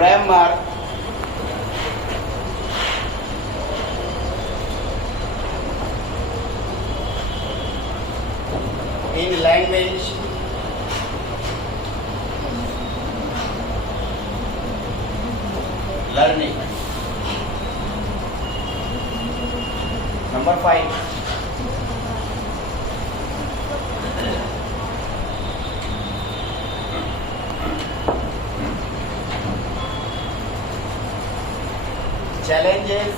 grammar in language learning. Number 5. Challenges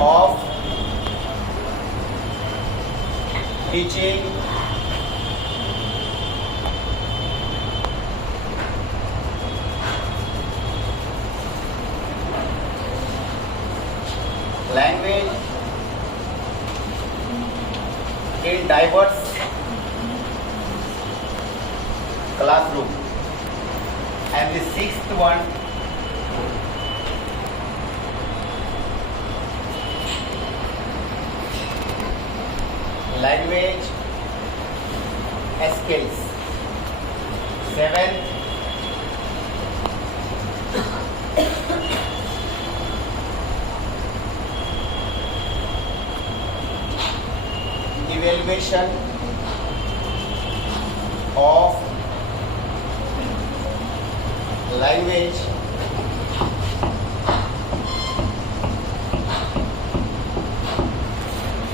of teaching language in diverse classroom. And the 6th one, language skills. 7th, evaluation of language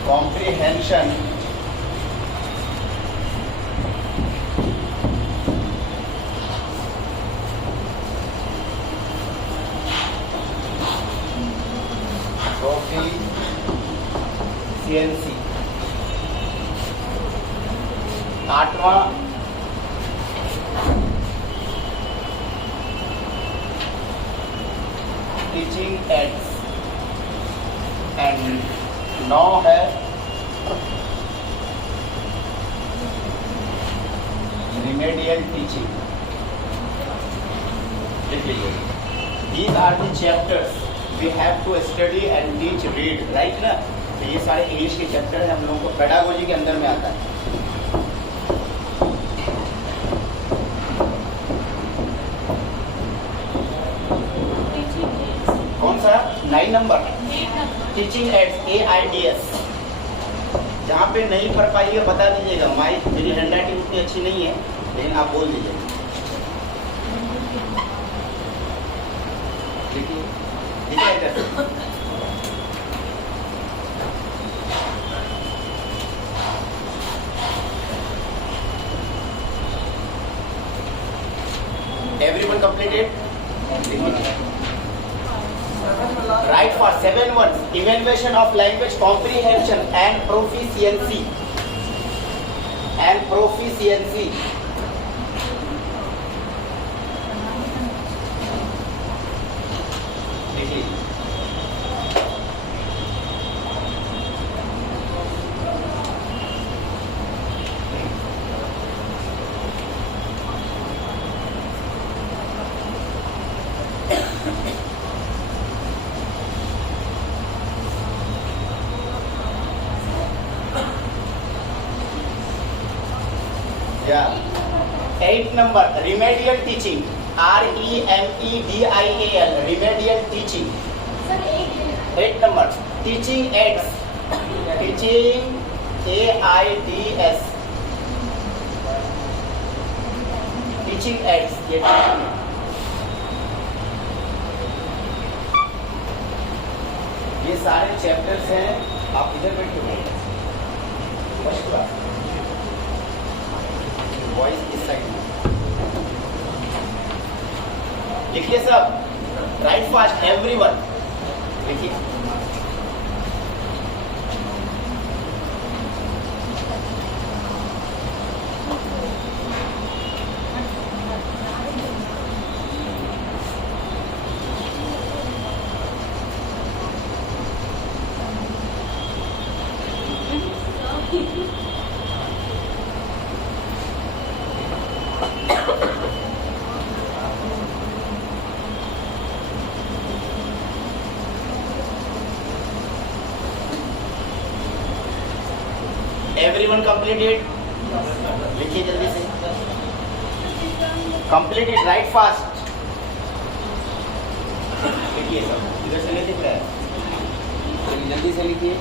comprehension proficiency. 8वां, teaching aids. And 9 है remedial teaching. लिख लीजिए. These are the chapters we have to study and teach, read, right ना. तो ये सारे English के chapter हैं, हम लोगों को पेडागोजी के अंदर में आता है. कौन सा 9 नंबर टीचिंग एड्स, AIDS. जहाँ पे नहीं पढ़ पाइएगा बता दीजिएगा. मेरी हैंडराइटिंग उतनी अच्छी नहीं है, लेकिन आप बोल दीजिएगा. देखिए everyone completed? Right for 7 words. Evaluation of language comprehension and proficiency. देखिए Yeah. 8 number, remedial teaching. REMEDIAL, remedial teaching. 8 number, teaching aids. Teaching AIDS. Teaching aids. ये सारे चैप्टर्स हैं. आप इधर बैठिए. फर्स्ट क्लास वॉइस इस साइड में लिखिए सब. Write fast everyone. लिखिए. Everyone completed. लिखिए जल्दी से. Complete it, write fast. लिखिए सब, इधर से नहीं दिख रहा है, चलिए जल्दी से लिखिए।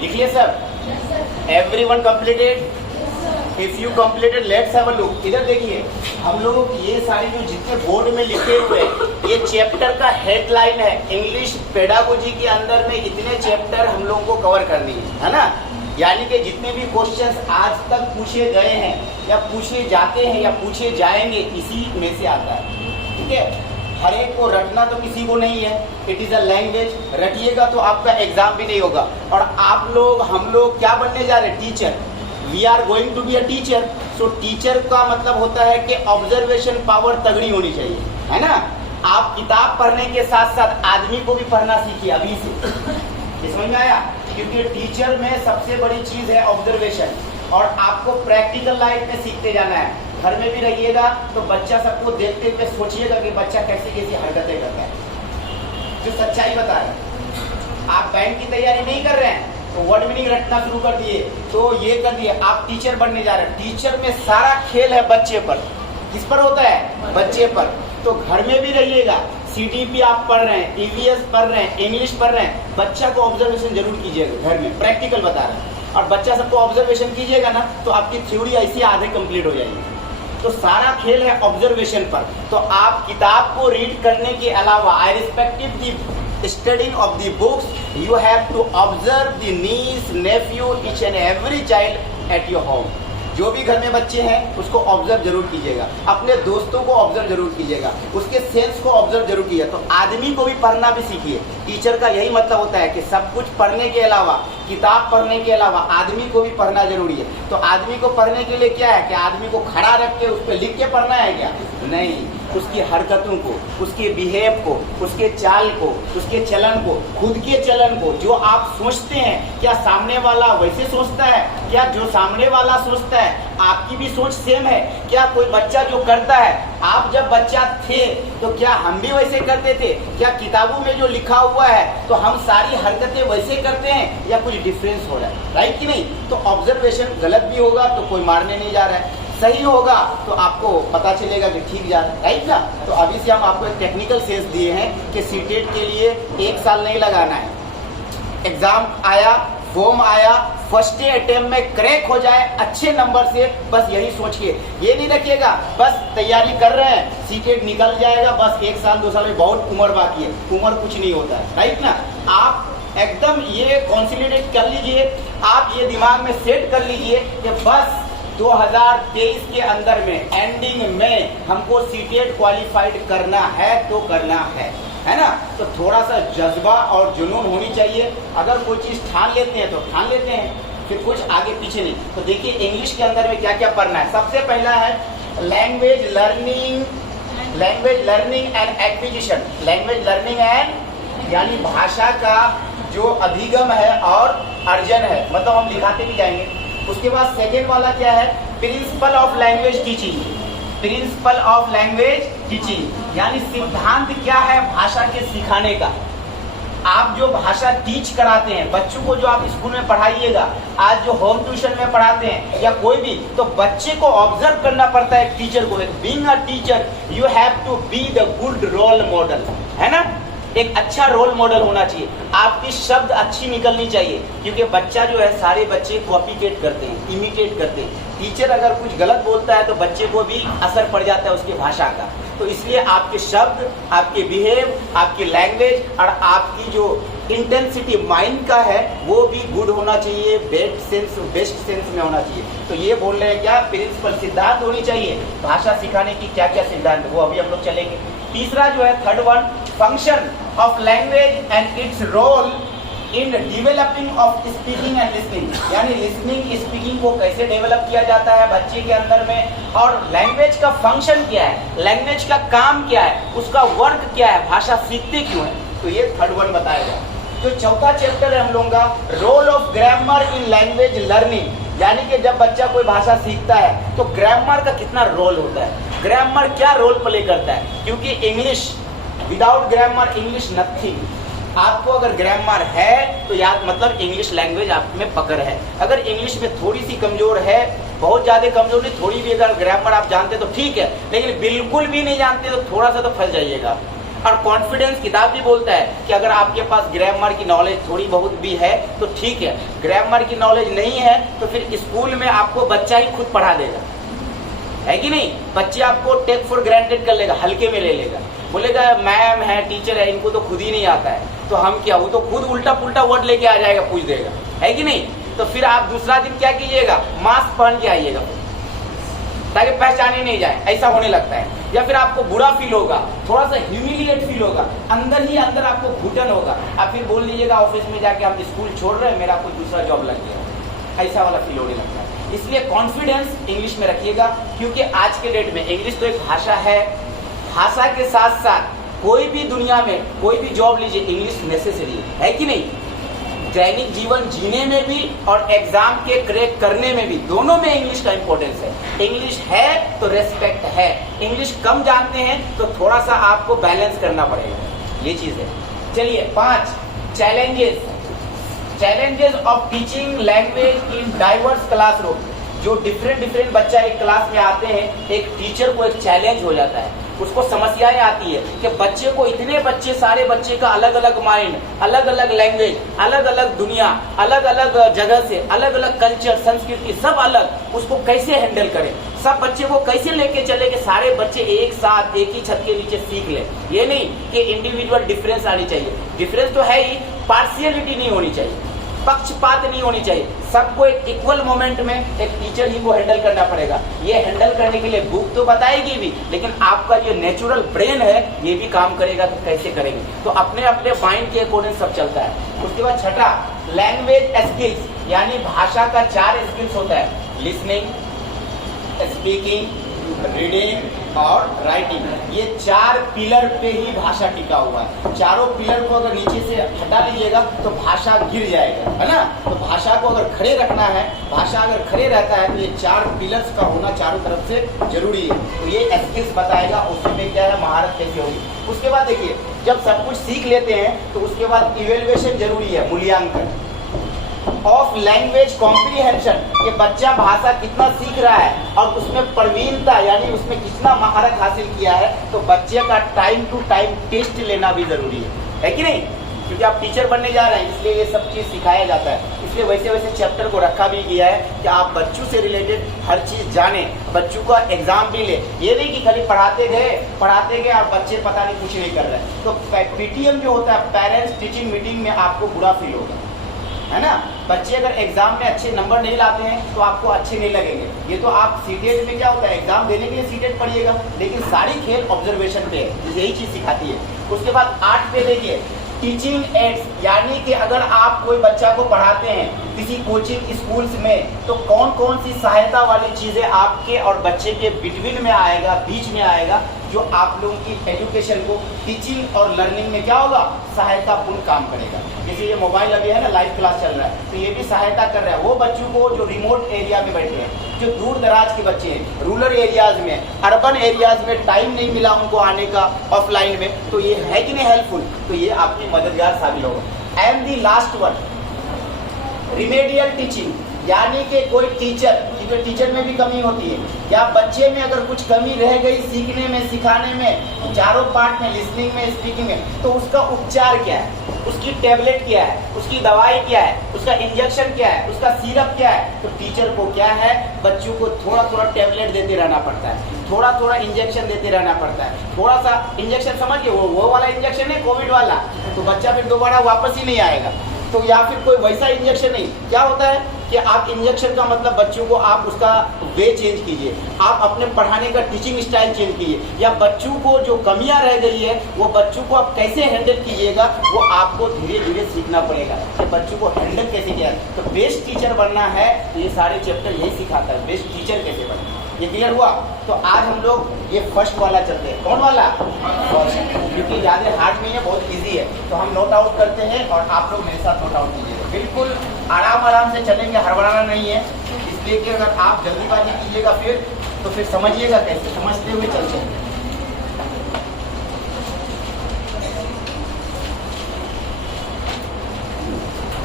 लिखिए सब। Everyone completed? If you completed let's have a look. इधर देखिए, हम लोग ये सारी जो जितने बोर्ड में लिखे हुए ये चैप्टर का हेडलाइन है। इंग्लिश पेडागोजी के अंदर में इतने चैप्टर हम लोगों को कवर करनी है ना। यानी कि जितने भी क्वेश्चंस आज तक पूछे गए हैं या पूछे जाते हैं या पूछे जाएंगे, इसी में से आता है। ठीक है, हर एक को रटना तो किसी को नहीं है। इट इज़ अ लैंग्वेज, रटिएगा तो आपका एग्जाम भी नहीं होगा। और आप लोग, हम लोग क्या बनने जा रहे हैं? Teacher. We are going to be a teacher. So teacher का मतलब होता है कि ऑब्जर्वेशन पावर तगड़ी होनी चाहिए, है ना। आप किताब पढ़ने के साथ साथ आदमी को भी पढ़ना सीखिए अभी से। समझ में आया? क्योंकि टीचर में सबसे बड़ी चीज है ऑब्जर्वेशन, और आपको प्रैक्टिकल लाइफ में सीखते जाना है। घर में भी रहिएगा तो बच्चा सबको देखते हुए सोचिएगा कि बच्चा कैसी कैसी हरकतें करता है, जो सच्चाई बता रहे हैं। आप बैंक की तैयारी नहीं कर रहे हैं तो वर्ड मीनिंग रटना शुरू कर दिए, तो ये कर दिए, आप टीचर बनने जा रहे हैं। टीचर में सारा खेल है बच्चे पर। किस पर होता है? बच्चे पर। तो घर में भी रहिएगा, CDP आप पढ़ रहे हैं, EVS पढ़ रहे हैं, इंग्लिश पढ़ रहे हैं, बच्चा को ऑब्जर्वेशन जरूर कीजिएगा घर में। प्रैक्टिकल बता रहे हैं, और बच्चा सबको ऑब्जर्वेशन कीजिएगा ना तो आपकी थ्योरी ऐसी आधे कंप्लीट हो जाएगी। तो सारा खेल है ऑब्जर्वेशन पर। तो आप किताब को रीड करने के अलावा, I respective the studying of the books, you have to observe the niece, nephew, each and every child at your home. जो भी घर में बच्चे हैं उसको ऑब्जर्व जरूर कीजिएगा, अपने दोस्तों को ऑब्जर्व जरूर कीजिएगा, उसके सेंस को ऑब्जर्व जरूर कीजिएगा। तो आदमी को भी पढ़ना भी सीखिए। टीचर का यही मतलब होता है कि सब कुछ पढ़ने के अलावा, किताब पढ़ने के अलावा आदमी को भी पढ़ना जरूरी है। तो आदमी को पढ़ने के लिए क्या है कि आदमी को खड़ा रख के उस पर लिख के पढ़ना है क्या? नहीं, उसकी हरकतों को, उसके बिहेव को, उसके चाल को, उसके चलन को, खुद के चलन को, जो आप सोचते हैं क्या सामने वाला वैसे सोचता है? क्या जो सामने वाला सोचता है आपकी भी सोच सेम है? क्या कोई बच्चा जो करता है, आप जब बच्चा थे तो क्या हम भी वैसे करते थे? क्या किताबों में जो लिखा हुआ है तो हम सारी हरकतें वैसे करते हैं या कुछ डिफरेंस हो रहा है? राइट कि नहीं? तो ऑब्जर्वेशन गलत भी होगा तो कोई मारने नहीं जा रहा है, सही होगा तो आपको पता चलेगा कि ठीक जा रहा है, राइट ना। तो अभी से हम आपको एक टेक्निकल सेंस दिए हैं कि सीटेट के लिए 1 साल नहीं लगाना है। एग्जाम आया, फॉर्म आया, फर्स्ट अटेम्प्ट में क्रैक हो जाए अच्छे नंबर से, बस यही सोच के ये नहीं रखिएगा बस तैयारी कर रहे हैं, सीटेट निकल जाएगा, बस 1 साल 2 साल में बहुत उम्र बाकी है। उम्र कुछ नहीं होता है, राइट ना। आप एकदम ये कॉन्सोलिडेट कर लीजिए, आप ये दिमाग में सेट कर लीजिए कि बस 2023 के अंदर में, एंडिंग में हमको सीटेट क्वालिफाइड करना है तो करना है ना। तो थोड़ा सा जज्बा और जुनून होनी चाहिए। अगर कोई चीज ठान लेते हैं तो ठान लेते हैं, फिर कुछ आगे पीछे नहीं। तो देखिए इंग्लिश के अंदर में क्या क्या पढ़ना है। सबसे पहला है language learning and acquisition. Language learning and यानी भाषा का जो अभिगम है और अर्जन है, मतलब हम लिखाते भी जाएंगे। उसके बाद सेकेंड वाला क्या है? Principle of language teaching. Principle of language teaching यानी सिद्धांत क्या है भाषा के सिखाने का। आप जो भाषा टीच कराते हैं बच्चों को, जो आप स्कूल में पढ़ाइएगा, आज जो होम ट्यूशन में पढ़ाते हैं या कोई भी, तो बच्चे को ऑब्जर्व करना पड़ता है टीचर को। Being a teacher you have to be the good role model, है ना। एक अच्छा रोल मॉडल होना चाहिए, आपकी शब्द अच्छी निकलनी चाहिए, क्योंकि बच्चा जो है, सारे बच्चे कॉपीकेट करते हैं, इमिटेट करते हैं। टीचर अगर कुछ गलत बोलता है तो बच्चे को भी असर पड़ जाता है उसकी भाषा का। तो इसलिए आपके शब्द, आपके बिहेव, आपकी लैंग्वेज और आपकी जो इंटेंसिटी माइंड का है वो भी गुड होना चाहिए, बेस्ट सेंस में होना चाहिए। तो ये बोल रहे हैं क्या? प्रिंसिपल, सिद्धांत होनी चाहिए भाषा सिखाने की। क्या क्या सिद्धांत, वो अभी हम लोग चलेंगे। तीसरा जो है, third one, function of language and its role in developing of speaking and listening, यानी लिसनिंग स्पीकिंग को कैसे डेवलप किया जाता है बच्चे के अंदर में, और लैंग्वेज का फंक्शन क्या है, लैंग्वेज का काम क्या है, उसका वर्क क्या है, भाषा सीखते क्यों है, तो ये थर्ड वन बताएगा। जो चौथा चैप्टर है हम लोगों का role of grammar in language learning, यानी कि जब बच्चा कोई भाषा सीखता है तो ग्रामर का कितना रोल होता है, ग्रामर क्या रोल प्ले करता है, क्योंकि English without grammar English nothing. आपको अगर ग्रामर है तो याद मतलब इंग्लिश लैंग्वेज आप में पकड़ है। अगर इंग्लिश में थोड़ी सी कमजोर है, बहुत ज्यादा कमजोर नहीं, थोड़ी भी अगर ग्रामर आप जानते तो ठीक है, लेकिन बिल्कुल भी नहीं जानते तो थोड़ा सा तो फंस जाइएगा। और कॉन्फिडेंस किताब भी बोलता है कि अगर आपके पास ग्रामर की नॉलेज थोड़ी बहुत भी है तो ठीक है, ग्रामर की नॉलेज नहीं है तो फिर स्कूल में आपको बच्चा ही खुद पढ़ा देगा, है कि नहीं। बच्चे आपको टेक फॉर ग्रांटेड कर लेगा, हल्के में ले लेगा, बोलेगा मैम है टीचर है इनको तो खुद ही नहीं आता है, तो हम क्या, वो तो खुद उल्टा पुल्टा वर्ड लेके आ जाएगा, पूछ देगा, है कि नहीं। तो फिर आप दूसरा दिन क्या कीजिएगा, मास्क पहन के आइएगा ताकि पहचान ही नहीं जाए, ऐसा होने लगता है। या फिर आपको बुरा फील होगा, थोड़ा सा ह्यूमिलिएट फील होगा, अंदर ही अंदर आपको घुटन होगा, आप फिर बोल लीजिएगा ऑफिस में जाके हम स्कूल छोड़ रहे हैं, मेरा कोई दूसरा जॉब लग गया, ऐसा वाला फील होने लगता है। इसलिए कॉन्फिडेंस इंग्लिश में रखिएगा, क्योंकि आज के डेट में इंग्लिश तो एक भाषा है, भाषा के साथ साथ कोई भी दुनिया में कोई भी जॉब लीजिए इंग्लिश नेसेसरी है कि नहीं। दैनिक जीवन जीने में भी और एग्जाम के क्रैक करने में भी, दोनों में इंग्लिश का इंपॉर्टेंस है। इंग्लिश है तो रेस्पेक्ट है, इंग्लिश कम जानते हैं तो थोड़ा सा आपको बैलेंस करना पड़ेगा, ये चीज है। चलिए 5 challenges of teaching language in diverse classroom. जो डिफरेंट बच्चा एक क्लास में आते हैं, एक टीचर को एक चैलेंज हो जाता है, उसको समस्याएं आती है कि बच्चे को, इतने बच्चे, सारे बच्चे का अलग अलग माइंड, अलग अलग लैंग्वेज, अलग अलग दुनिया, अलग अलग जगह से, अलग अलग कल्चर, संस्कृति सब अलग, उसको कैसे हैंडल करें, सब बच्चे को कैसे लेके चले कि सारे बच्चे एक साथ एक ही छत के नीचे सीख ले। ये नहीं कि इंडिविजुअल डिफरेंस आनी चाहिए, डिफरेंस तो है ही, पार्शियलिटी नहीं होनी चाहिए, पक्षपात नहीं होनी चाहिए, सबको एक इक्वल मोमेंट में एक टीचर ही को हैंडल करना पड़ेगा। ये हैंडल करने के लिए बुक तो बताएगी भी, लेकिन आपका जो नेचुरल ब्रेन है ये भी काम करेगा कि कैसे करेंगे, तो अपने अपने माइंड के अकॉर्डिंग सब चलता है। उसके बाद छठा लैंग्वेज स्किल्स, यानी भाषा का 4 स्किल्स होता है, लिसनिंग, स्पीकिंग, रीडिंग और राइटिंग। ये 4 पिलर पे ही भाषा टिका हुआ है। चारों पिलर को अगर नीचे से हटा लीजिएगा तो भाषा गिर जाएगा, है ना। तो भाषा को अगर खड़े रखना है, भाषा अगर खड़े रहता है तो ये 4 पिलर्स का होना चारों तरफ से जरूरी है। तो ये स्किल्स बताएगा उसमें क्या है, महारत कैसे होगी। उसके बाद देखिए, जब सब कुछ सीख लेते हैं तो उसके बाद इवेल्युएशन जरूरी है, मूल्यांकन ऑफ लैंग्वेज कॉम्प्रीहेंशन, कि बच्चा भाषा कितना सीख रहा है और उसमें प्रवीणता यानी उसमें कितना महारत हासिल किया है। तो बच्चे का टाइम टू टाइम टेस्ट लेना भी जरूरी है कि नहीं, क्योंकि आप टीचर बनने जा रहे हैं, इसलिए ये सब चीज सिखाया जाता है। इसलिए वैसे वैसे चैप्टर को रखा भी गया है कि आप बच्चों से रिलेटेड हर चीज जाने, बच्चों का एग्जाम भी ले। ये नहीं कि खाली पढ़ाते गए और बच्चे पता नहीं कुछ नहीं कर रहे हैं। तो पीटीएम जो होता है, पेरेंट्स टीचिंग मीटिंग में आपको बुरा फील होगा, है ना। बच्चे अगर एग्जाम में अच्छे नंबर नहीं लाते हैं तो आपको अच्छे नहीं लगेंगे। ये तो आप सीटेट में क्या होता है, एग्जाम देने के लिए सीटेट पढ़िएगा, लेकिन सारी खेल ऑब्जर्वेशन पे है, यही चीज सिखाती है। उसके बाद 8 पे देखिए टीचिंग एड्स, यानी कि अगर आप कोई बच्चा को पढ़ाते हैं किसी कोचिंग स्कूल्स में तो कौन कौन सी सहायता वाली चीजें आपके और बच्चे के बिटवीन में आएगा, बीच में आएगा, जो आप लोगों की एजुकेशन को टीचिंग और लर्निंग में क्या होगा, सहायतापूर्ण काम करेगा। जैसे ये मोबाइल अभी है ना, लाइव क्लास चल रहा है, तो ये भी सहायता कर रहा है वो बच्चों को जो रिमोट एरिया में बैठे हैं, जो दूर दराज के बच्चे हैं, रूरल एरियाज में, अर्बन एरियाज में टाइम नहीं मिला उनको आने का ऑफलाइन में, तो ये है कि नहीं हेल्पफुल, तो ये आपकी मददगार साबित होगा। And the last one remedial teaching, यानी कि कोई टीचर में भी कमी होती है या बच्चे में अगर कुछ कमी रह गई सीखने में, सिखाने में, चारों पार्ट में, लिसनिंग में, स्पीकिंग में, तो उसका उपचार क्या है, उसकी टेबलेट क्या है, उसकी दवाई क्या है, उसका इंजेक्शन क्या है, उसका सिरप क्या है। तो टीचर को क्या है, बच्चों को थोड़ा थोड़ा टेबलेट देते रहना पड़ता है, थोड़ा थोड़ा इंजेक्शन देते रहना पड़ता है। थोड़ा सा इंजेक्शन समझिए, वो वाला इंजेक्शन है कोविड वाला, तो बच्चा फिर दोबारा वापस ही नहीं आएगा। तो या फिर कोई वैसा इंजेक्शन नहीं, क्या होता है कि आप इंजेक्शन का मतलब बच्चों को आप उसका वे चेंज कीजिए, आप अपने पढ़ाने का टीचिंग स्टाइल चेंज कीजिए, या बच्चों को जो कमियां रह गई है वो बच्चों को आप कैसे हैंडल कीजिएगा वो आपको धीरे धीरे सीखना पड़ेगा कि बच्चों को हैंडल कैसे किया। तो बेस्ट टीचर बनना है तो ये सारे चैप्टर यही सिखाता है, बेस्ट टीचर कैसे बनना। ये क्लियर हुआ? तो आज हम लोग ये फर्स्ट वाला चलते हैं। कौन वाला? फर्स्ट, क्योंकि ज़्यादा हार्ड नहीं है, बहुत इजी है। तो हम नोट आउट करते हैं और आप लोग मेरे साथ नोट आउट कीजिएगा। बिल्कुल आराम आराम से चलेंगे, हड़बड़ाना नहीं है, इसलिए कि अगर आप जल्दीबाजी कीजिएगा फिर समझिएगा कैसे, समझते हुए चलते हैं।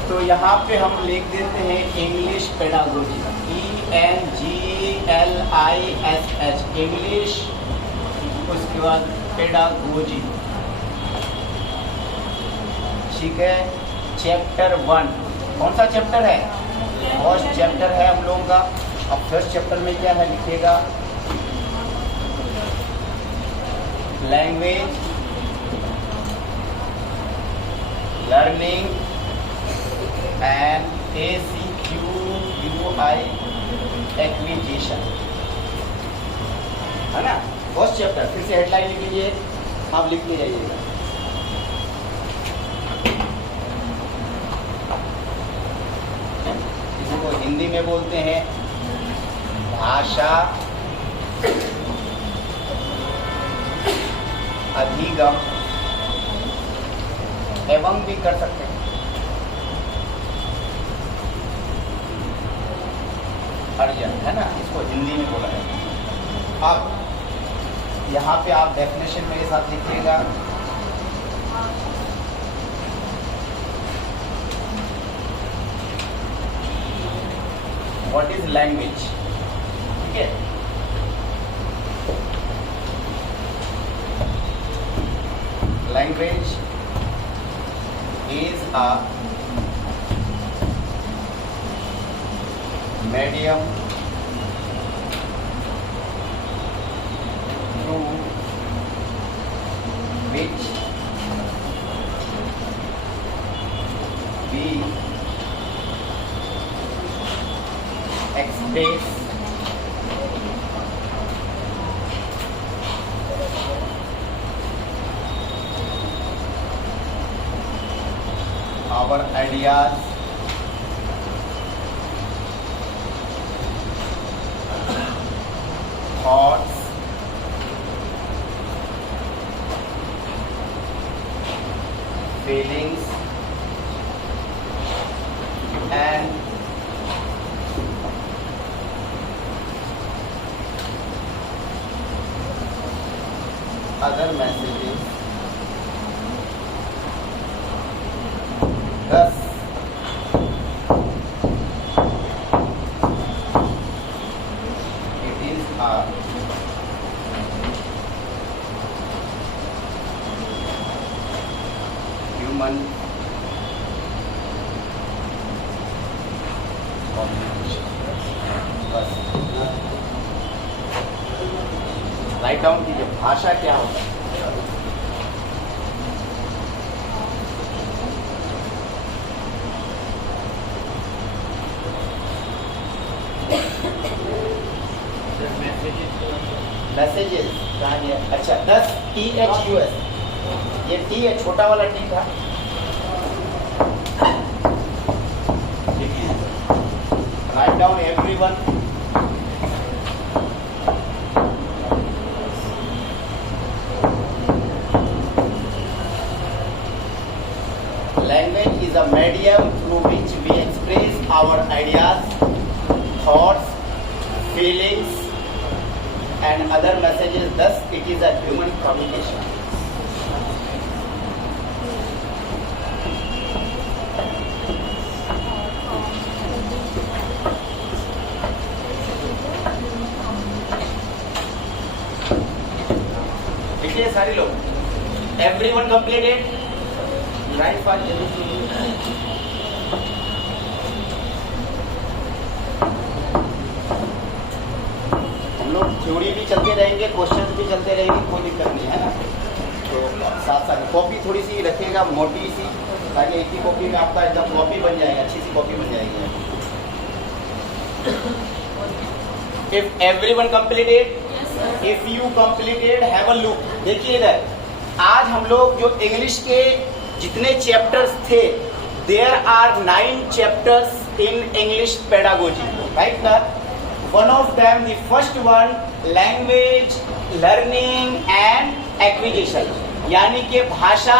तो यहाँ पे हम लिख देते हैं इंग्लिश पेडागोजी, ENGLISH, इंग्लिश, उसके बाद पेडागोजी, ठीक है। चैप्टर 1 कौन सा चैप्टर है? फर्स्ट चैप्टर है हम लोगों का। अब फर्स्ट चैप्टर में क्या है लिखिएगा, language learning and ACQUI acquisition, है ना। फर्स्ट चैप्टर, फिर से हेडलाइन लिख लीजिए, आप लिखते जाइएगा। इसको हिंदी में बोलते हैं भाषा अधिगम एवं भी कर सकते हैं, अर्जन, है ना, इसको हिंदी में बोला है। अब यहाँ पे आप डेफिनेशन मेरे साथ लिखिएगा, व्हाट इज लैंग्वेज, ठीक है। Language is a medium through which we express our ideas, thoughts, feelings and other messages. Thus, it is a human communication. बस राइट डाउन कीजिए, भाषा क्या होता है। मैसेजेस कहाँ गया? अच्छा, 10 THUS, ये टी है, छोटा वाला टी था। Write down everyone. Language is a medium through which we express our ideas, thoughts, feelings and other messages. Thus, it is a human communication. देखिए सारे लोग, everyone completed. राइट पार्ट जरूर सुनिए। हम लोग थ्योरी भी चलते रहेंगे, क्वेश्चंस भी चलते रहेंगे, कोई दिक्कत नहीं है ना। तो साथ साथ कॉपी थोड़ी सी रखिएगा, मोटी सी, ताकि एक ही कॉपी में आपका एकदम कॉपी बन जाएगा, अच्छी सी कॉपी बन जाएगी। If everyone completed, if you completed, have a look. देखिए इधर, आज हम लोग जो इंग्लिश के जितने चैप्टर्स थे, there are 9 chapters in English pedagogy, right ना। One of them, the first one, language learning and acquisition, यानी कि भाषा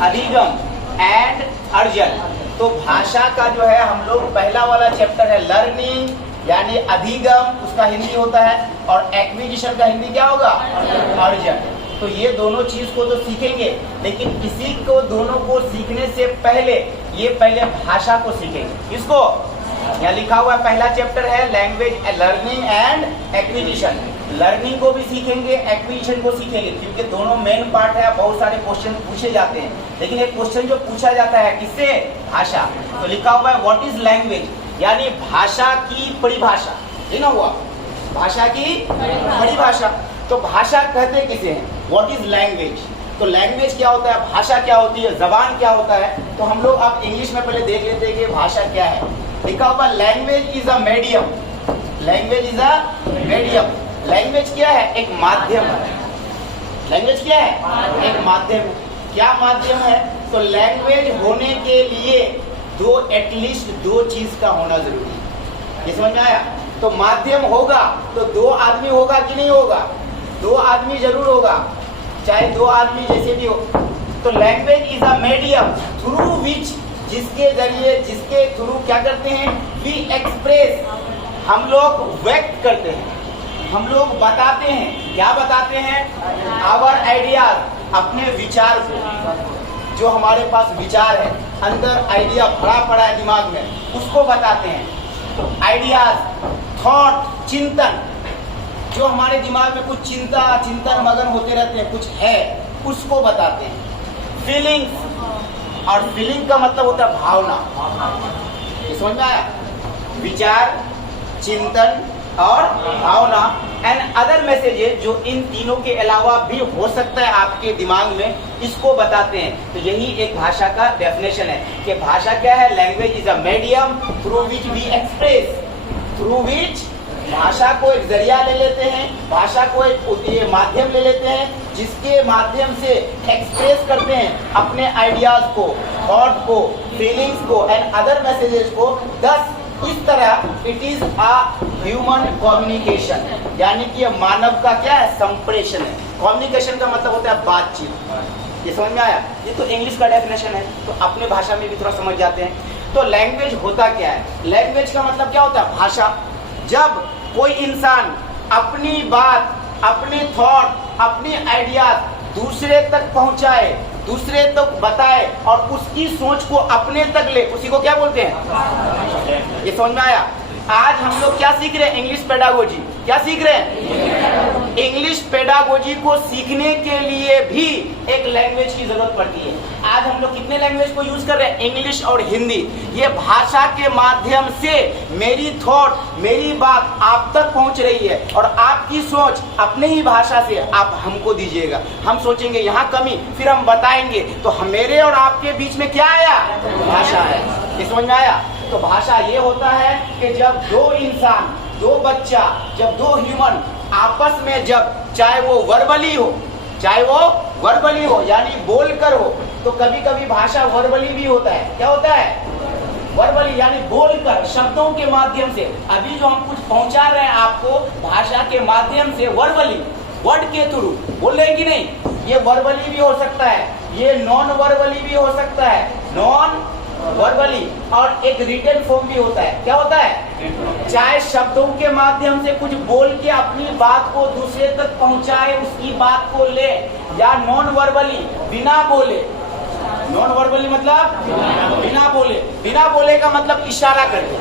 अधिगम एंड अर्जन। तो भाषा का जो है हम लोग पहला वाला चैप्टर है लर्निंग, यानी अधिगम, उसका हिंदी होता है, और एक्विजिशन का हिंदी क्या होगा, अर्जन। तो ये दोनों चीज को तो सीखेंगे, लेकिन इसी को दोनों को सीखने से पहले ये पहले भाषा को सीखेंगे। इसको यहाँ लिखा हुआ पहला चैप्टर है language learning and acquisition. Learning को भी सीखेंगे, एक्विजिशन को सीखेंगे, क्योंकि दोनों मेन पार्ट है। बहुत सारे क्वेश्चन पूछे जाते हैं, लेकिन एक क्वेश्चन जो पूछा जाता है किससे, भाषा। तो लिखा हुआ है व्हाट इज लैंग्वेज, यानी भाषा की परिभाषा, ये ना हुआ, भाषा की परिभाषा। तो भाषा कहते किसे हैं, व्हाट इज लैंग्वेज। तो लैंग्वेज क्या होता है, भाषा क्या होती है, जबान क्या होता है। तो हम लोग अब इंग्लिश में पहले देख लेते हैं कि भाषा क्या है। लिखा हुआ language is a medium, language is a medium. Language क्या है, एक माध्यम है। लैंग्वेज क्या है, एक माध्यम। क्या माध्यम है, तो लैंग्वेज होने के लिए एटलीस्ट दो चीज का होना जरूरी है। ये समझ में आया। तो माध्यम होगा तो दो आदमी होगा कि नहीं होगा, दो आदमी जरूर होगा, चाहे दो आदमी जैसे भी हो। तो language is a medium through विच, जिसके जरिए, जिसके थ्रू क्या करते हैं, वी एक्सप्रेस, हम लोग व्यक्त करते हैं, हम लोग बताते हैं। क्या बताते हैं, आवर आइडियाज, अपने विचार को, जो हमारे पास विचार है, अंदर आइडिया भरा पड़ा है दिमाग में, उसको बताते हैं। आइडियाज, थॉट, चिंतन, जो हमारे दिमाग में कुछ चिंतन मगन होते रहते हैं, कुछ है, उसको बताते हैं। फीलिंग्स, और फीलिंग का मतलब होता है भावना। ये समझ में आया, विचार, चिंतन और भावना एंड अदर मैसेजेस, जो इन तीनों के अलावा भी हो सकता है आपके दिमाग में, इसको बताते हैं। तो यही एक भाषा का डेफिनेशन है कि भाषा क्या है, language is a medium through which we express, through which, भाषा को एक जरिया ले लेते हैं, भाषा को एक ये माध्यम ले लेते हैं, जिसके माध्यम से एक्सप्रेस करते हैं अपने आइडियाज को, थॉट को, फीलिंग्स को एंड अदर मैसेजेस को। दस इस तरह it is a human communication, यानी कि मानव का क्या है, संप्रेषण है। कम्युनिकेशन का मतलब होता है बातचीत। ये समझ में आया, ये तो इंग्लिश का डेफिनेशन है, तो अपने भाषा में भी थोड़ा समझ जाते हैं। तो लैंग्वेज होता क्या है, लैंग्वेज का मतलब क्या होता है, भाषा। जब कोई इंसान अपनी बात, अपने थॉट, अपने आइडियाज दूसरे तक पहुंचाए, दूसरे तक बताए और उसकी सोच को अपने तक ले, उसी को क्या बोलते हैं। ये समझ में आया। आज हम लोग क्या सीख रहे हैं, इंग्लिश पेडागोजी। क्या सीख रहे हैं, इंग्लिश पेडागोजी को सीखने के लिए भी एक लैंग्वेज की जरूरत पड़ती है। आज हम लोग कितने लैंग्वेज को यूज कर रहे हैं, इंग्लिश और हिंदी। ये भाषा के माध्यम से मेरी थॉट, मेरी बात आप तक पहुंच रही है, और आपकी सोच अपने ही भाषा से आप हमको दीजिएगा। हम सोचेंगे यहाँ कमी, फिर हम बताएंगे, तो मेरे और आपके बीच में क्या आया, भाषा है। ये समझ में आया। तो भाषा ये होता है कि जब दो इंसान, दो बच्चा, जब दो ह्यूमन आपस में, जब चाहे वो वर्बली हो, चाहे वो वर्बली हो यानी बोलकर हो, तो कभी कभी भाषा वर्बली भी होता है। क्या होता है, वर्बली यानी बोलकर, शब्दों के माध्यम से। अभी जो हम कुछ पहुंचा रहे हैं आपको भाषा के माध्यम से, वर्बली, वर्ड के थ्रू, बोल रहे हैं कि नहीं, ये वर्बली भी हो सकता है, ये नॉन वर्बली भी हो सकता है, नॉन वर्बली, और एक रिटन फॉर्म भी होता है। क्या होता है, चाहे शब्दों के माध्यम से कुछ बोल के अपनी बात को दूसरे तक पहुंचाए, उसकी बात को ले, या नॉन वर्बली, बिना बोले। नॉन वर्बली मतलब बिना बोले, बिना बोले का मतलब इशारा करके,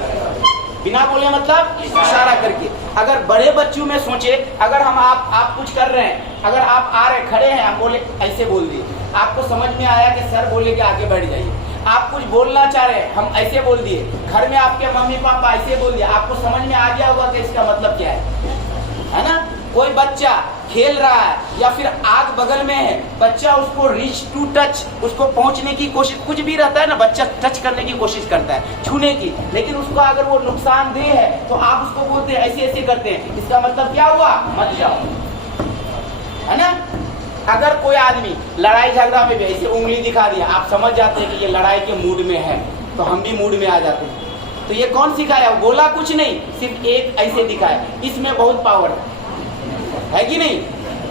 बिना बोले मतलब इशारा करके। अगर बड़े बच्चों में सोचे, अगर हम आप कुछ कर रहे हैं, अगर आप आ रहे खड़े हैं, हम बोले ऐसे बोल दिए, आपको समझ में आया कि सर बोले कि आगे बढ़ जाइए। आप कुछ बोलना चाह रहे हैं, हम ऐसे बोल दिए, घर में आपके मम्मी पापा ऐसे बोल दिया, आपको समझ में आ गया होगा कि इसका मतलब क्या है ना। कोई बच्चा खेल रहा है या फिर आग बगल में है, बच्चा उसको रीच टू टच, उसको पहुंचने की कोशिश, कुछ भी रहता है ना, बच्चा टच करने की कोशिश करता है, छूने की, लेकिन उसका अगर वो नुकसानदेह है तो आप उसको बोलते हैं ऐसे ऐसे करते हैं, इसका मतलब क्या हुआ, मत जाओ, है ना। अगर कोई आदमी लड़ाई झगड़ा में भी ऐसे उंगली दिखा दिया, आप समझ जाते हैं कि ये लड़ाई के मूड में है, तो हम भी मूड में आ जाते हैं। तो ये कौन सिखाया, बोला कुछ नहीं, सिर्फ एक ऐसे दिखाया। इसमें बहुत पावर है कि नहीं,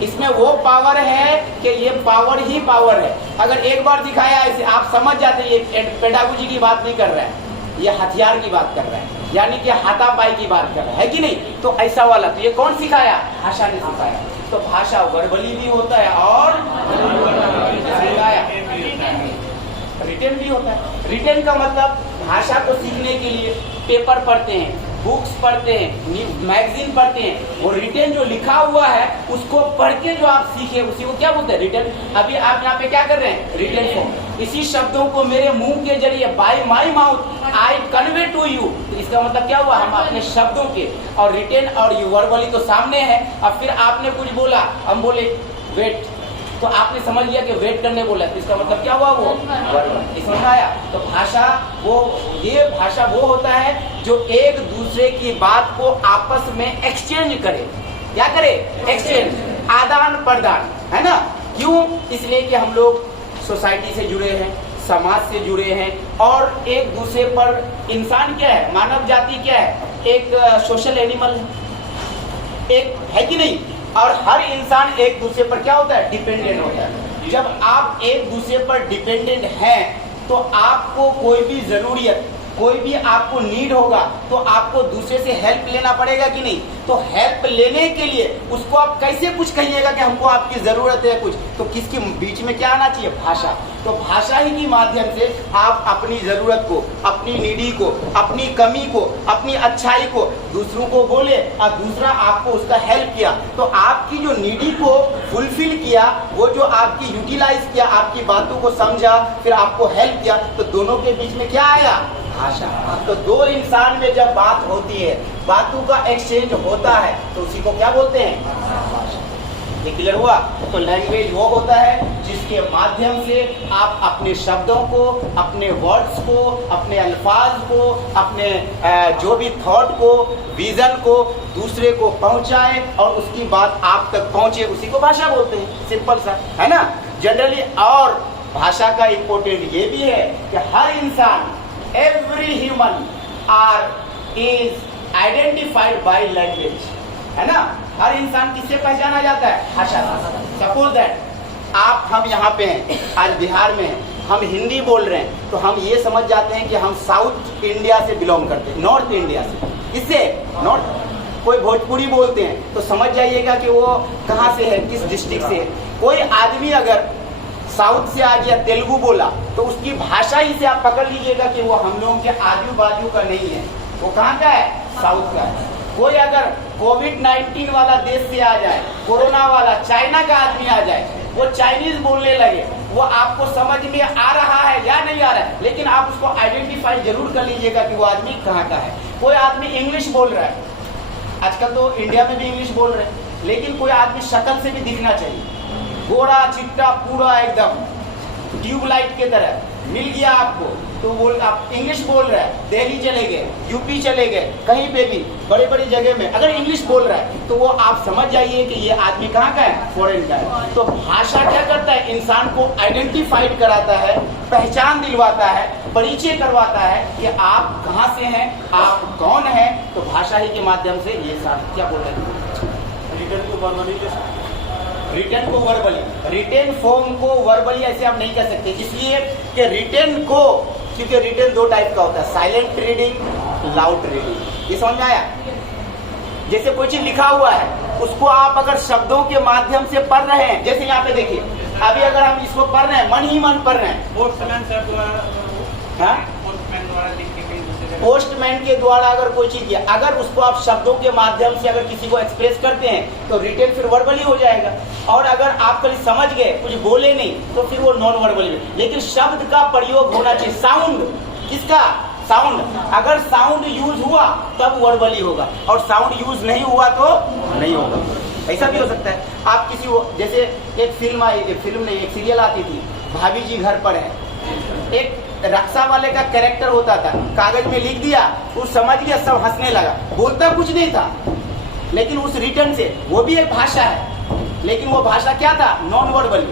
इसमें वो पावर है कि ये पावर ही पावर है। अगर एक बार दिखाया ऐसे, आप समझ जाते हैं ये पेडागोजी की बात नहीं कर रहा है, ये हथियार की बात कर रहा है, यानी कि हाथापाई की बात कर रहा है कि नहीं। तो ऐसा वाला, तो ये कौन सिखाया, भाषा ने सिखाया। तो भाषा वर्बली भी होता है और रिटेन भी होता है। रिटेन का मतलब भाषा को सीखने के लिए पेपर पढ़ते हैं, बुक्स पढ़ते हैं, मैगजीन पढ़ते हैं, वो रिटेन जो लिखा हुआ है उसको पढ़ के जो आप सीखे उसी को क्या बोलते हैं, रिटेन। अभी आप यहाँ पे क्या कर रहे हैं, रिटेन फॉर्म। इसी शब्दों को मेरे मुंह के जरिए, by my mouth I convey to you, तो इसका मतलब क्या हुआ, हम अपने शब्दों के, और रिटेन और यू वर्बली तो सामने है। अब फिर आपने कुछ बोला, हम बोले वेट, तो आपने समझ लिया कि वेट करने बोला, तो इसका मतलब क्या हुआ, वो वर्बल, समझ आया। तो भाषा वो, ये भाषा वो होता है जो एक दूसरे की बात को आपस में एक्सचेंज करे, क्या करे, एक्सचेंज, आदान प्रदान, है ना। क्यों, इसलिए कि हम लोग सोसाइटी से जुड़े हैं, समाज से जुड़े हैं, और एक दूसरे पर, इंसान क्या है, मानव जाति क्या है, एक सोशल एनिमल है, एक है कि नहीं। और हर इंसान एक दूसरे पर क्या होता है, डिपेंडेंट होता है। जब आप एक दूसरे पर डिपेंडेंट हैं तो आपको कोई भी जरूरियत, कोई भी आपको नीड होगा तो आपको दूसरे से हेल्प लेना पड़ेगा कि नहीं। तो हेल्प लेने के लिए उसको आप कैसे कुछ कहिएगा कि हमको आपकी जरूरत है कुछ, तो किसके बीच में क्या आना चाहिए, भाषा। तो भाषा ही के माध्यम से आप अपनी जरूरत को, अपनी नीडी को, अपनी कमी को, अपनी अच्छाई को दूसरों को बोले, और दूसरा आपको उसका हेल्प किया, तो आपकी जो नीडी को फुलफिल किया, वो जो आपकी यूटिलाइज किया, आपकी बातों को समझा, फिर आपको हेल्प किया, तो दोनों के बीच में क्या आया, भाषा। तो दो इंसान में जब बात होती है, बातों का एक्सचेंज होता है, तो उसी को क्या बोलते हैं, भाषा। ये क्लियर हुआ। तो लैंग्वेज वो होता है जिसके माध्यम से आप अपने शब्दों को, अपने वर्ड्स को, अपने अल्फाज को, अपने जो भी थॉट को, विजन को दूसरे को पहुंचाए और उसकी बात आप तक पहुंचे, उसी को भाषा बोलते हैं, सिंपल सा, है ना, जनरली। और भाषा का इम्पोर्टेंट ये भी है कि हर इंसान, every human is identified by language, है ना। हर इंसान किससे पहचाना जाता है, भाषा। सपोज दैट आप, हम यहाँ पे हैं, आज बिहार में हैं, हम हिंदी बोल रहे हैं, तो हम ये समझ जाते हैं कि हम साउथ इंडिया से बिलोंग करते हैं, नॉर्थ इंडिया से। इससे नॉर्थ, कोई भोजपुरी बोलते हैं तो समझ जाइएगा कि वो कहाँ से है, किस डिस्ट्रिक्ट से है। कोई आदमी अगर साउथ से आ गया, तेलुगु बोला, तो उसकी भाषा ही से आप पकड़ लीजिएगा कि वो हम लोगों के आजू बाजू का नहीं है, वो कहाँ का है, साउथ का है। कोई अगर कोविड-19 वाला देश से आ जाए, कोरोना वाला चाइना का आदमी आ जाए, वो चाइनीज बोलने लगे, वो आपको समझ में आ रहा है या नहीं आ रहा है, लेकिन आप उसको आइडेंटिफाई जरूर कर लीजिएगा कि वो आदमी कहाँ का है। कोई आदमी इंग्लिश बोल रहा है, आजकल तो इंडिया में भी इंग्लिश बोल रहे हैं, लेकिन कोई आदमी शक्ल से भी दिखना चाहिए, गोरा चिट्टा पूरा एकदम ट्यूबलाइट के तरह मिल गया आपको, तो बोल, आप इंग्लिश बोल रहे हैं, दिल्ली चले गए, यूपी चले गए, कहीं पे भी बड़े बड़ी जगह में अगर इंग्लिश बोल रहा है, तो वो आप समझ जाइए कि ये आदमी कहाँ का है, फॉरेन का है। तो भाषा क्या करता है, इंसान को आइडेंटिफाइड कराता है, पहचान दिलवाता है, परिचय करवाता है कि आप कहाँ से हैं, आप कौन हैं। तो भाषा ही के माध्यम से ये सब क्या बोल रहे हैं, रिटर्न को वर्बली, रिटेन फॉर्म को वर्बली ऐसे आप नहीं कर सकते, इसलिए कि रिटेन को, क्योंकि रिटेन दो टाइप का होता है, साइलेंट रीडिंग, लाउड रीडिंग। ये समझ में आया। जैसे कोई चीज लिखा हुआ है, उसको आप अगर शब्दों के माध्यम से पढ़ रहे हैं, जैसे यहाँ पे देखिए, अभी अगर हम इसको पढ़ रहे हैं, मन ही मन पढ़ रहे हैं, पोस्टमैन के द्वारा अगर कोई चीज किया, अगर उसको आप शब्दों के माध्यम से अगर किसी को एक्सप्रेस करते हैं तो रिटेन फिर वर्बली हो जाएगा। और अगर आप कभी समझ गए, कुछ बोले नहीं, तो फिर वो नॉन वर्बली। लेकिन शब्द का प्रयोग होना चाहिए, साउंड, किसका, साउंड। अगर साउंड यूज हुआ तब वर्बली होगा, और साउंड यूज नहीं हुआ तो नहीं होगा। ऐसा भी हो सकता है। आप किसी जैसे एक फिल्म आई, एक सीरियल आती थी, भाभी जी घर पर है, एक रक्षा वाले का कैरेक्टर होता था, कागज में लिख दिया, वो समझ लिया, सब हंसने लगा, बोलता कुछ नहीं था, लेकिन उस रिटर्न से, वो भी एक भाषा है, लेकिन वो भाषा क्या था, नॉन वर्बल,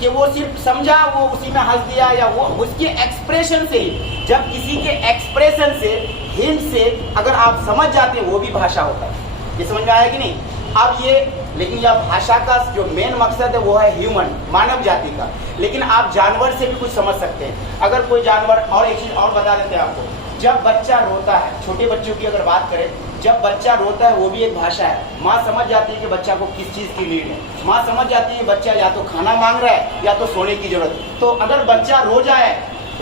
कि वो सिर्फ समझा, वो उसी में हंस दिया, या वो उसके एक्सप्रेशन से ही, जब किसी के एक्सप्रेशन से, हिंट से अगर आप समझ जाते हैं, वो भी भाषा होता है। ये समझ में आया कि नहीं? अब ये, लेकिन यह भाषा का जो मेन मकसद है वो है ह्यूमन, मानव जाति का, लेकिन आप जानवर से भी कुछ समझ सकते हैं। अगर कोई जानवर, और एक चीज और बता देते हैं आपको, जब बच्चा रोता है, छोटे बच्चों की अगर बात करें, जब बच्चा रोता है वो भी एक भाषा है। माँ समझ जाती है कि बच्चा को किस चीज की नीड है, माँ समझ जाती है बच्चा या तो खाना मांग रहा है या तो सोने की जरूरत है। तो अगर बच्चा रो जाए,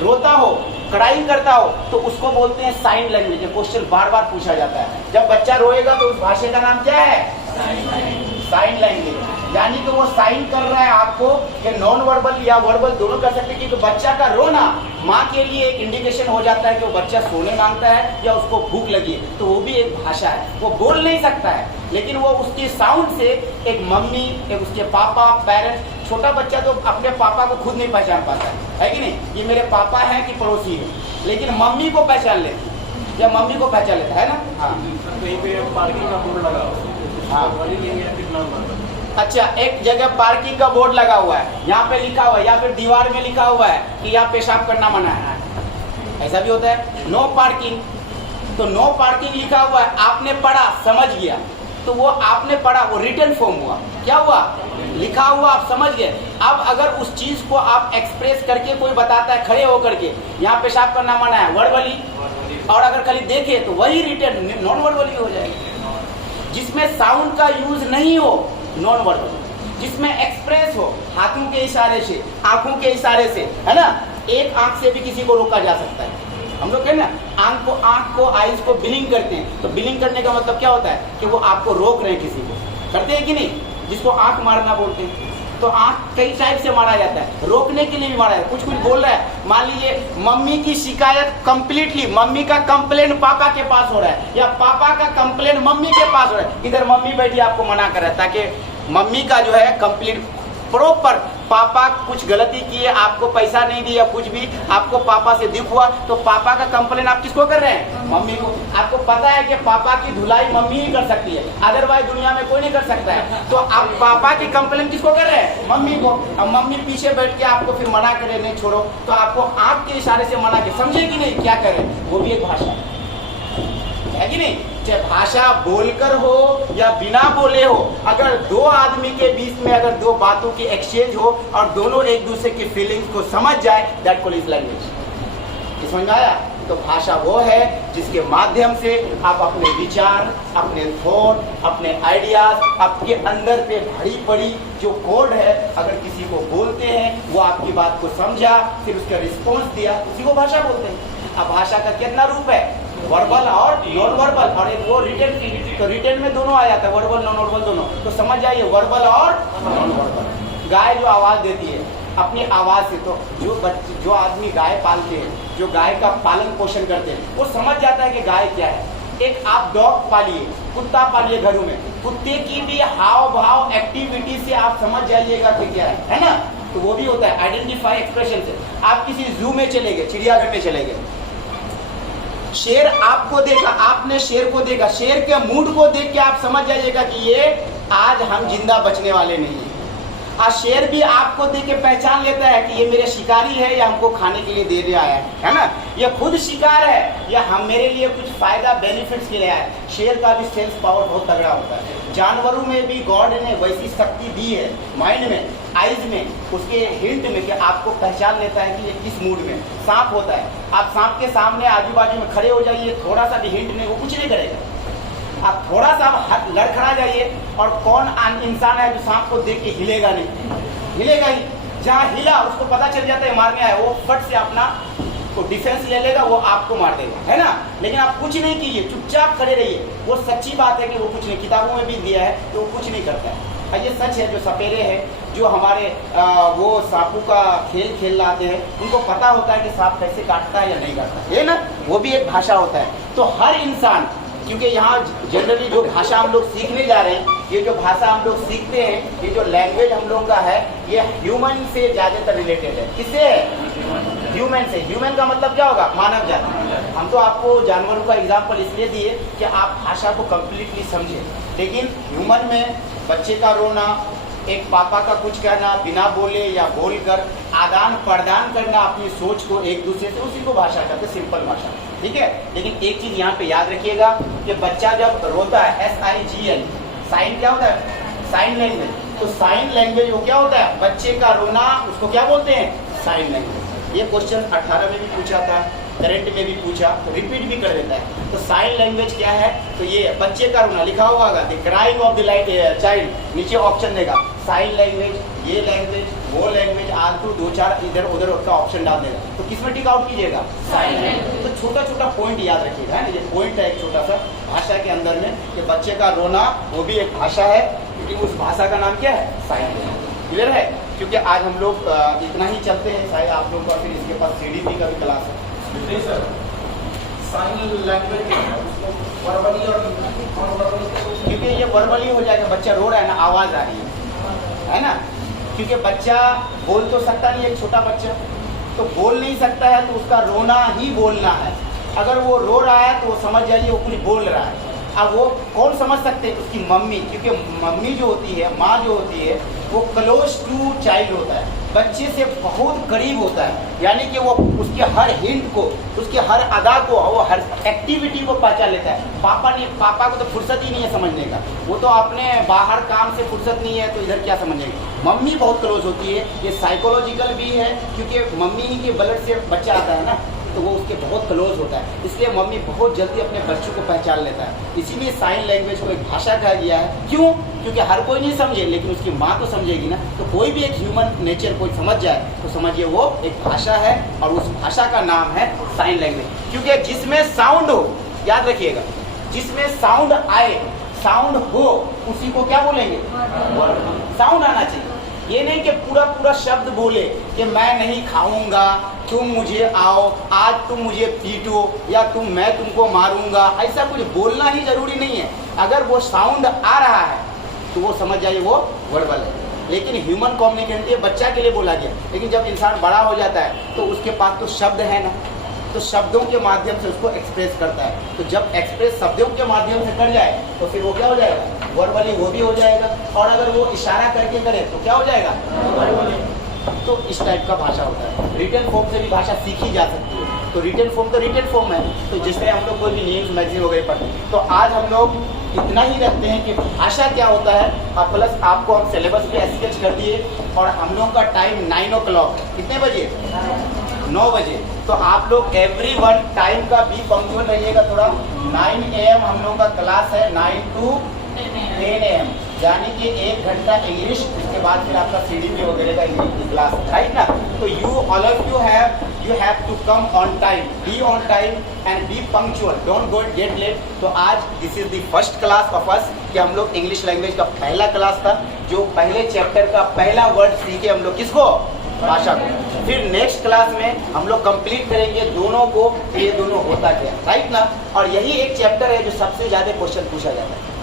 रोता हो, कड़ाई करता हो, तो उसको बोलते हैं साइन लैंग्वेज। क्वेश्चन बार बार पूछा जाता है, जब बच्चा रोएगा तो उस भाषा का नाम क्या है? Sign language. यानी कि वो साइन कर रहा है आपको, कि नॉन वर्बल या वर्बल दोनों कर सकते हैं, क्योंकि बच्चा का रोना माँ के लिए एक इंडिकेशन हो जाता है कि वो बच्चा सोने मांगता है या उसको भूख लगी है, तो वो भी एक भाषा है। वो बोल नहीं सकता है, लेकिन वो उसकी साउंड से एक मम्मी, एक उसके पापा, पेरेंट्स, छोटा बच्चा तो अपने पापा को खुद नहीं पहचान पाता है कि नहीं, ये मेरे पापा हैं कि पड़ोसी है, लेकिन मम्मी को पहचान लेती है, या मम्मी को पहचान लेता है ना। हाँ, कहीं पे पार्किंग का बोर्ड लगा हो, हाँ, अच्छा, एक जगह पार्किंग का बोर्ड लगा हुआ है, यहाँ पे लिखा हुआ है, या फिर दीवार में लिखा हुआ है कि यहाँ पेशाब करना मना है, ऐसा भी होता है। नो पार्किंग, तो नो पार्किंग लिखा हुआ है, आपने पढ़ा, समझ गया, तो वो आपने पढ़ा, वो रिटन फॉर्म हुआ, क्या हुआ, लिखा हुआ, आप समझ गए। अब अगर उस चीज को आप एक्सप्रेस करके कोई बताता है खड़े होकर के, यहाँ पेशाब करना मना है, वर्बली, और अगर खाली देखे तो वही रिटन नॉन वर्बली हो जाएगी। जिसमें साउंड का यूज नहीं हो, नॉन वर्बल, जिसमें एक्सप्रेस हो, हाथों के इशारे से, आंखों के इशारे से, है ना, एक आंख से भी किसी को रोका जा सकता है। हम लोग कहते हैं ना, आंख को आईज को बिलिंग करते हैं, तो बिलिंग करने का मतलब क्या होता है कि वो आपको रोक रहे हैं, किसी को करते हैं कि नहीं, जिसको आंख मारना बोलते हैं। तो आंख कई टाइप से मारा जाता है, रोकने के लिए भी मारा जाता है। कुछ बोल रहा है, मान लीजिए मम्मी की शिकायत कंप्लीटली, मम्मी का कंप्लेन पापा के पास हो रहा है, या पापा का कंप्लेन मम्मी के पास हो रहा है, इधर मम्मी बैठी आपको मना कर रहा है, ताकि मम्मी का जो है कंप्लीट प्रॉपर, पापा कुछ गलती किए, आपको पैसा नहीं दिया, कुछ भी आपको पापा से दुख हुआ, तो पापा का कंप्लेन आप किसको कर रहे हैं? मम्मी को। आपको पता है कि पापा की धुलाई मम्मी ही कर सकती है, अदरवाइज दुनिया में कोई नहीं कर सकता है, तो आप पापा की कंप्लेन किसको कर रहे हैं? मम्मी को। अब मम्मी पीछे बैठ के आपको फिर मना करे, नहीं छोड़ो, तो आपको आंख के इशारे से मना के, समझे कि नहीं क्या करें, वो भी एक भाषा है कि नहीं। चाहे भाषा बोलकर हो या बिना बोले हो, अगर दो आदमी के बीच में अगर दो बातों की एक्सचेंज हो और दोनों एक दूसरे की फीलिंग्स को समझ जाए, दैट कॉल इज लैंग्वेज। समझ में आया? तो भाषा वो है जिसके माध्यम से आप अपने विचार, अपने थॉट, अपने आइडियाज, आपके अंदर पे भरी पड़ी जो कोड है, अगर किसी को बोलते हैं, वो आपकी बात को समझा, फिर उसका रिस्पॉन्स दिया, उसी को भाषा बोलते हैं। अब भाषा का कितना रूप है? वर्बल और नॉन वर्बल, और एक वो रिटन, तो रिटन में दोनों आ जाता है, वर्बल नॉन वर्बल दोनों। तो समझ जाइए, वर्बल और नॉन वर्बल। गाय जो आवाज देती है अपनी आवाज से, तो जो आदमी गाय पालते हैं, जो गाय का पालन पोषण करते हैं, वो समझ जाता है कि गाय क्या है। एक आप डॉग पालिए, कुत्ता पालिए घरों में, कुत्ते की भी हाव भाव एक्टिविटी से आप समझ जाइएगा कि क्या है ना। तो वो भी होता है आइडेंटिफाई एक्सप्रेशन से। आप किसी जू में चले गए, चिड़ियाघर में चले गए, शेर आपको देखा, आपने शेर को देखा, शेर के मूड को देख के आप समझ जाइएगा कि ये आज हम जिंदा बचने वाले नहीं है। और शेर भी आपको देख के पहचान लेता है कि ये मेरे शिकारी है या हमको खाने के लिए देने आया है ना, ये खुद शिकार है या हम मेरे लिए कुछ फायदा बेनिफिट्स के लिए आया है। शेर का भी सेंस पावर बहुत तगड़ा होता है। जानवरों में भी गॉड ने वैसी शक्ति दी है, माइंड में, आइज में, उसके हिंट में, कि आपको पहचान लेता है कि ये किस मूड में। सांप होता है, आप सांप के सामने आजू बाजू में खड़े हो जाइए, थोड़ा सा भी हिंट नहीं, वो कुछ नहीं करेगा। आप थोड़ा सा लड़खड़ा जाइए, और कौन इंसान है जो सांप को देख के हिलेगा नहीं? हिलेगा ही। जहाँ हिला उसको पता चल जाता है मारने आया, वो फट से अपना को डिफेंस ले लेगा, वो आपको मार देगा, है ना। लेकिन आप कुछ नहीं कीजिए, चुपचाप खड़े रहिए। वो सच्ची बात है कि वो कुछ नहीं, किताबों में भी दिया है कि वो कुछ नहीं करता है। ये सच है। जो सपेरे हैं, जो हमारे वो सांपों का खेल खेल लाते हैं, उनको पता होता है कि सांप कैसे काटता है या नहीं काटता है ना। वो भी एक भाषा होता है। तो हर इंसान, क्योंकि यहाँ जनरली जो भाषा हम लोग सीखने जा रहे हैं, ये जो भाषा हम लोग सीखते हैं, ये जो लैंग्वेज हम लोगों का है, ये ह्यूमन से ज़्यादातर रिलेटेड है। किससे है? ह्यूमन से। ह्यूमन का मतलब क्या होगा? मानव जाति। हम तो आपको जानवरों का एग्जाम्पल इसलिए दिए कि आप भाषा को कम्प्लीटली समझें, लेकिन ह्यूमन में बच्चे का रोना, एक पापा का कुछ कहना बिना बोले या बोलकर आदान प्रदान करना अपनी सोच को एक दूसरे से, उसी को भाषा कहते हैं, सिंपल भाषा। ठीक है, लेकिन एक चीज यहाँ पे याद रखिएगा कि बच्चा जब रोता है, SIGN, साइन क्या होता है? Sign language. तो साइन लैंग्वेज वो क्या होता है? बच्चे का रोना, उसको क्या बोलते हैं? Sign language. ये क्वेश्चन 18 में भी पूछा था, करंट में भी पूछा, तो रिपीट भी कर देता है। तो साइन लैंग्वेज क्या है? तो ये बच्चे का रोना लिखा हुआ होगा, the crying of the child, नीचे ऑप्शन देगा, साइन लैंग्वेज, ये लैंग्वेज, वो लैंग्वेज, आलतू 2-4 इधर उधर उसका ऑप्शन डाल देगा। तो किस में टिक आउट कीजिएगा? Sign language. तो छोटा छोटा पॉइंट याद रखिएगा, ये पॉइंट है एक छोटा सा भाषा के अंदर में, कि बच्चे का रोना वो भी एक भाषा है, क्योंकि उस भाषा का नाम क्या है? Sign language. क्लियर है? क्योंकि आज हम लोग इतना ही चलते हैं, शायद आप लोगों का फिर इसके पास CDP का भी क्लास है। नहीं सर, साइन लैंग्वेज उसको वर्बली और क्योंकि ये वर्बली हो जाएगा, बच्चा रो रहा है ना, आवाज आ रही है ना, क्योंकि बच्चा बोल तो सकता नहीं, एक छोटा बच्चा तो बोल नहीं सकता है, तो उसका रोना ही बोलना है। अगर वो रो रहा है तो वो समझ जाइए वो कुछ बोल रहा है। अब वो कौन समझ सकते हैं? उसकी मम्मी, क्योंकि मम्मी जो होती है, माँ जो होती है, वो क्लोज टू चाइल्ड होता है, बच्चे से बहुत करीब होता है, यानी कि वो उसके हर हिंट को, उसके हर अदा को, वो हर एक्टिविटी को पहचान लेता है। पापा को तो फुर्सत ही नहीं है समझने का, वो तो अपने बाहर काम से फुर्सत नहीं है, तो इधर क्या समझेगा? मम्मी बहुत क्लोज होती है, ये साइकोलॉजिकल भी है, क्योंकि मम्मी ही के ब्लड से बच्चा आता है ना, तो वो उसके बहुत क्लोज होता है, इसलिए मम्मी बहुत जल्दी अपने बच्चों को पहचान लेता है। इसीलिए साइन लैंग्वेज को एक भाषा कहा गया है। क्यों? क्योंकि हर कोई नहीं समझे, लेकिन उसकी माँ तो समझेगी ना। तो कोई भी एक ह्यूमन नेचर कोई समझ जाए तो समझिए वो एक भाषा है, और उस भाषा का नाम है साइन लैंग्वेज। क्योंकि जिसमें साउंड हो, याद रखिएगा, जिसमें साउंड आए, साउंड हो, उसी को क्या बोलेंगे? साउंड आना चाहिए। ये नहीं कि पूरा पूरा शब्द बोले कि मैं नहीं खाऊंगा, तुम मुझे आओ, आज तुम मुझे पीटो, या मैं तुमको मारूंगा, ऐसा कुछ बोलना ही जरूरी नहीं है। अगर वो साउंड आ रहा है तो वो समझ जाइए वो वर्बल है। लेकिन ह्यूमन कम्युनिकेशन ये बच्चा के लिए बोला गया, लेकिन जब इंसान बड़ा हो जाता है तो उसके पास तो शब्द है ना, तो शब्दों के माध्यम से उसको एक्सप्रेस करता है। तो जब एक्सप्रेस शब्दों के माध्यम से कर जाए तो फिर वो क्या हो जाएगा? वर्बली वो भी हो जाएगा। और अगर वो इशारा करके करे तो क्या हो जाएगा? वर्बली। तो इस टाइप का भाषा होता है। रिटन फॉर्म से भी भाषा सीखी जा सकती है। तो रिटन फॉर्म तो रिटन फॉर्म है, तो जिससे हम लोग कोई भी न्यूज़ मैगजीन वगैरह पढ़ते हैं। तो आज हम लोग इतना ही रखते हैं कि भाषा क्या होता है, और प्लस आपको हम सिलेबस पे स्केच कर दिए, और हम लोग का टाइम 9 o'clock, कितने बजे? 9 बजे। तो आप लोग एवरीवन टाइम का भी पंक्चुअल रहिएगा थोड़ा। 9 AM हम लोग का क्लास है, 9 to 10 AM, यानी कि 1 घंटा इंग्लिश, उसके बाद फिर आपका CDP वगैरह का इंग्लिश क्लास, राइट ना। तो you all of you have to come on time, be on time and be punctual, don't go get late. तो आज this is the first class of us, कि हम लोग इंग्लिश लैंग्वेज का पहला class था, जो पहले चैप्टर का पहला वर्ड सीखे हम लोग, किसको? भाषा को। फिर नेक्स्ट क्लास में हम लोग कंप्लीट करेंगे दोनों को, ये दोनों होता क्या, राइट ना। और यही एक चैप्टर है जो सबसे ज्यादा क्वेश्चन पूछा जाता है।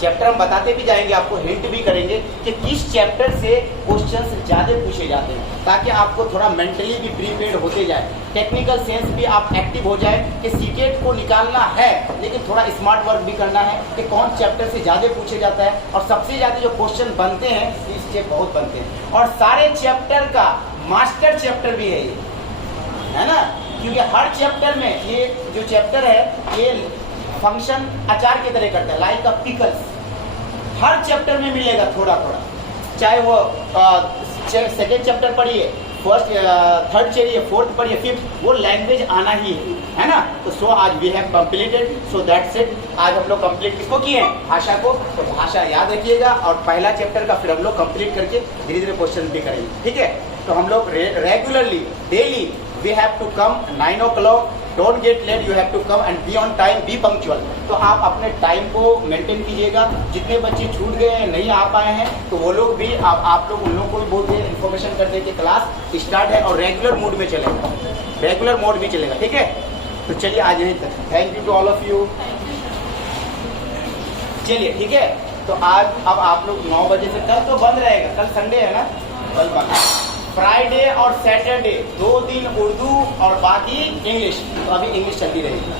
चैप्टर हम बताते भी जाएंगे, आपको हिंट भी करेंगे कि किस चैप्टर से क्वेश्चंस ज्यादा पूछे जाते हैं, ताकि आपको थोड़ा मेंटली भी प्रिपेयर्ड होते जाए, टेक्निकल सेंस भी आप एक्टिव हो जाए कि सीटेट को निकालना है, लेकिन थोड़ा स्मार्ट वर्क भी करना है कि कौन चैप्टर से ज़्यादा पूछे जाता है। और सबसे ज़्यादा जो क्वेश्चन बनते हैं, इस चेक बहुत बनते हैं, और सारे चैप्टर का मास्टर चैप्टर भी है ये, है ना। क्योंकि हर चैप्टर में ये जो चैप्टर है, ये फंक्शन अचार की तरह करता है, लाइक अ पिकल्स। हर चैप्टर में मिलेगा थोड़ा थोड़ा, चाहे वो सेकेंड चैप्टर पढ़िए, फर्स्ट थर्ड चलिए, फोर्थ पढ़िए, फिफ्थ, वो लैंग्वेज आना ही है ना। तो सो आज we have completed, so that's it. आज हम लोग कंप्लीट किसको किए हैं? भाषा को। तो भाषा याद रखिएगा, और पहला चैप्टर का फिर हम लोग कंप्लीट करके धीरे धीरे क्वेश्चन भी करेंगे, ठीक है। तो हम लोग regularly daily we have to come 9 o'clock, don't get late, you have to come and be on time, be punctual. तो आप अपने टाइम को मेंटेन कीजिएगा। जितने बच्चे छूट गए हैं, नहीं आ पाए हैं, तो वो लोग भी आप लोग उन लोगों को भी बहुत देर इन्फॉर्मेशन कर दें कि क्लास स्टार्ट है, और रेगुलर मोड में चलेगा, रेगुलर मोड भी चलेगा, ठीक है। तो चलिए आज यहीं तक, thank you to all of you. चलिए ठीक है। तो आज अब आप लोग 9 बजे से, कल तो बंद रहेगा, कल संडे है ना, कल बंद। फ्राइडे और सैटरडे 2 दिन उर्दू और बाकी इंग्लिश, तो अभी इंग्लिश चलती रहेगी।